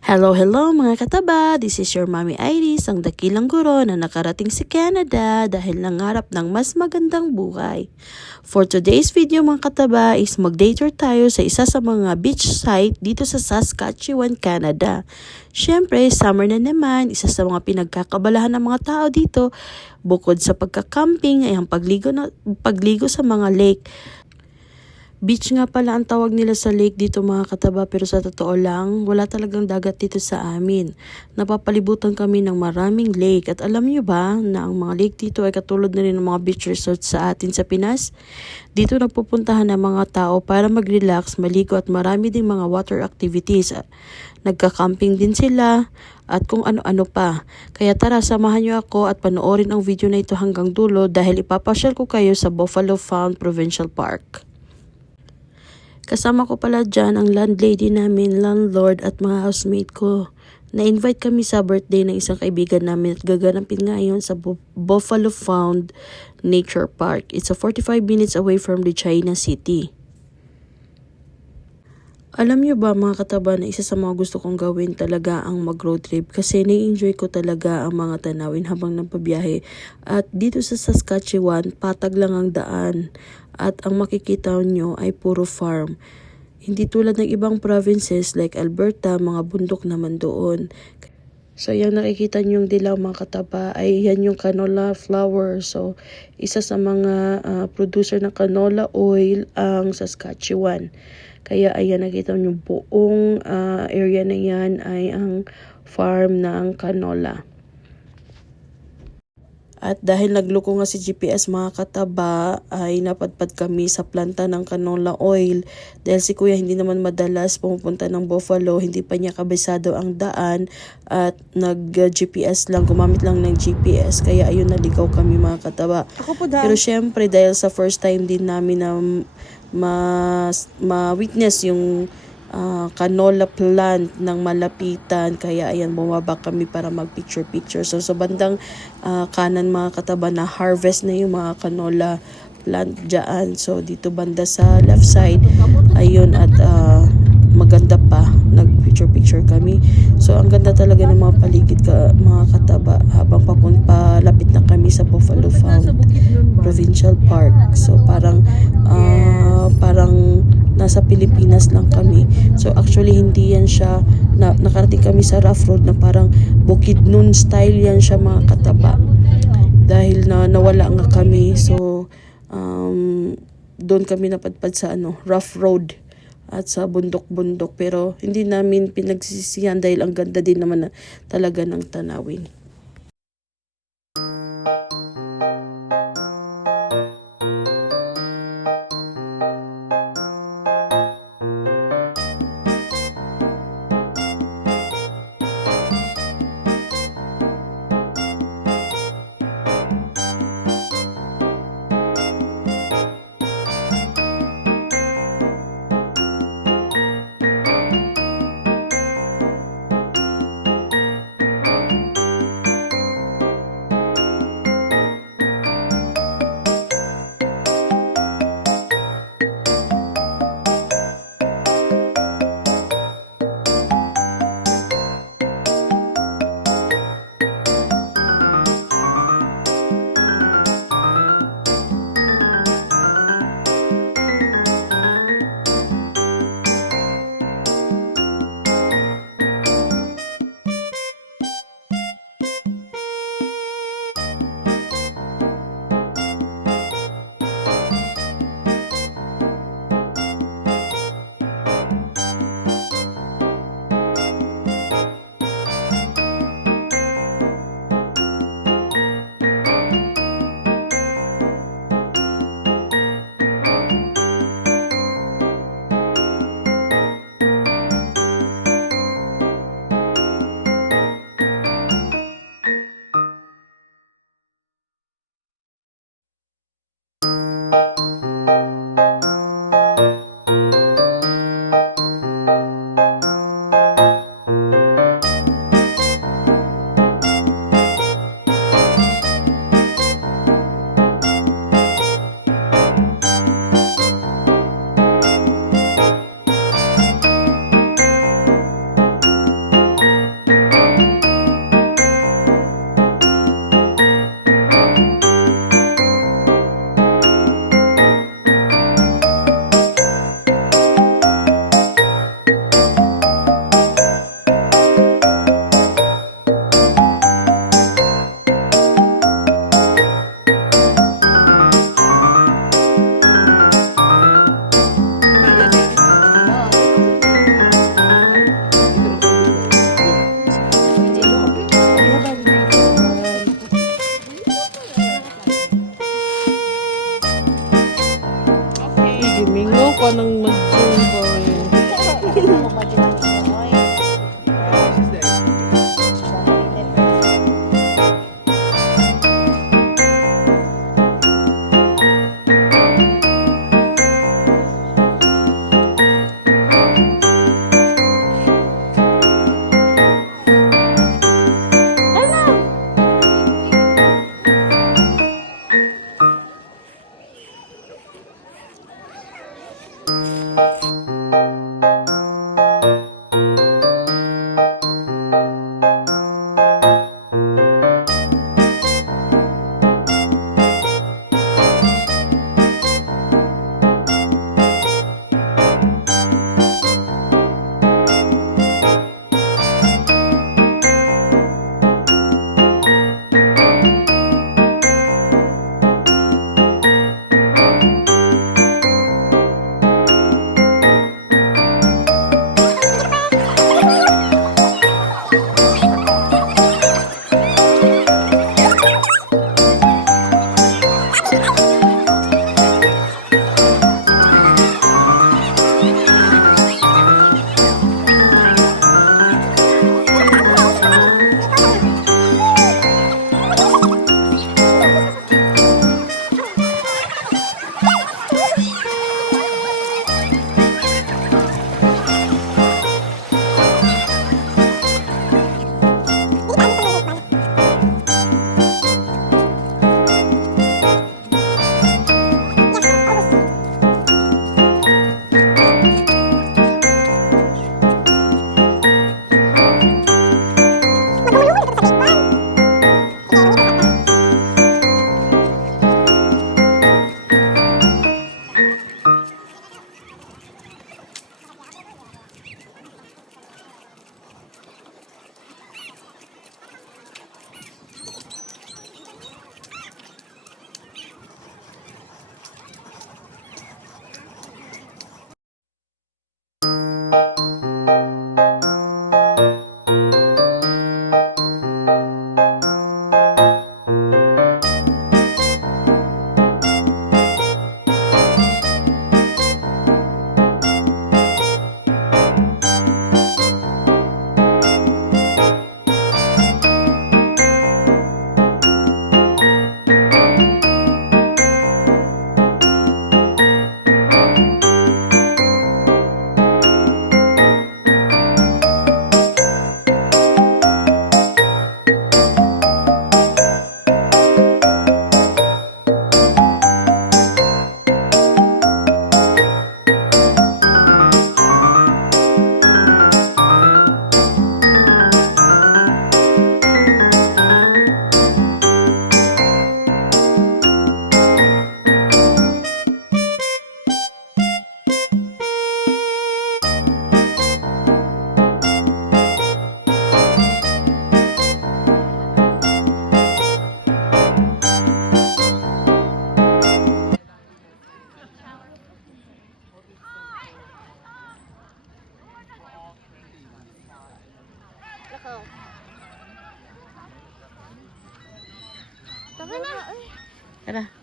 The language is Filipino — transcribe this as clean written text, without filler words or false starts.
Hello, hello mga kataba! This is your Mommy Iris, ang dakilang guro na nakarating sa Canada dahil nangarap ng mas magandang buhay. For today's video mga kataba is mag-day tour tayo sa isa sa mga beach site dito sa Saskatchewan, Canada. Siyempre, summer na naman, isa sa mga pinagkakabalahan ng mga tao dito, bukod sa pagka-camping ay ang pagligo sa mga lake. Beach nga pala ang tawag nila sa lake dito mga kataba, pero sa totoo lang, wala talagang dagat dito sa amin. Napapalibutan kami ng maraming lake at alam nyo ba na ang mga lake dito ay katulad na rin ng mga beach resorts sa atin sa Pinas? Dito nagpupuntahan ng mga tao para mag-relax, maligo at marami ding mga water activities. Nagka-camping din sila at kung ano-ano pa. Kaya tara, samahan nyo ako at panoorin ang video na ito hanggang dulo dahil ipapasyal ko kayo sa Buffalo Found Provincial Park. Kasama ko pala dyan ang landlady namin, landlord at mga housemate ko. Na-invite kami sa birthday ng isang kaibigan namin at gaganapin ngayon sa Buffalo Found Nature Park. It's a 45 minutes away from Regina City. Alam nyo ba mga kataba na isa sa mga gusto kong gawin talaga ang mag-road trip kasi na-enjoy ko talaga ang mga tanawin habang nagpabiyahe. At dito sa Saskatchewan, patag lang ang daan at ang makikita nyo ay puro farm. Hindi tulad ng ibang provinces like Alberta, mga bundok naman doon. So yung nakikita nyo yung dilaw mga kataba ay yan yung canola flower. So isa sa mga producer ng canola oil ang Saskatchewan. Kaya ayan, nakita nyo buong area na yan ay ang farm ng canola. At dahil nagloko nga si GPS mga kataba, ay napadpad kami sa planta ng canola oil. Dahil si kuya hindi naman madalas pumupunta ng Buffalo, hindi pa niya kabisado ang daan at nag-GPS lang, gumamit lang ng GPS. Kaya ayun, naligaw kami mga kataba. Pero syempre dahil sa first time din namin na ma-witness yung canola plant ng malapitan, kaya ayan, bumaba kami para mag-picture. So sa bandang kanan mga kataba, na harvest na yung mga canola plant dyan. So dito banda sa left side, ayun, at maganda pa, nag-picture kami. So ang ganda talaga ng mga paligid mga kataba habang palapit na kami sa Buffalo Found Provincial Park. So parang nasa Pilipinas lang kami. So actually hindi yan siya, nakarating kami sa rough road na parang Bukidnon style yan siya mga kataba. Dahil nawala nga kami, so doon kami napadpad sa rough road at sa bundok-bundok, pero hindi namin pinagsisisihan dahil ang ganda din naman talaga ng tanawin. Oh. Tara.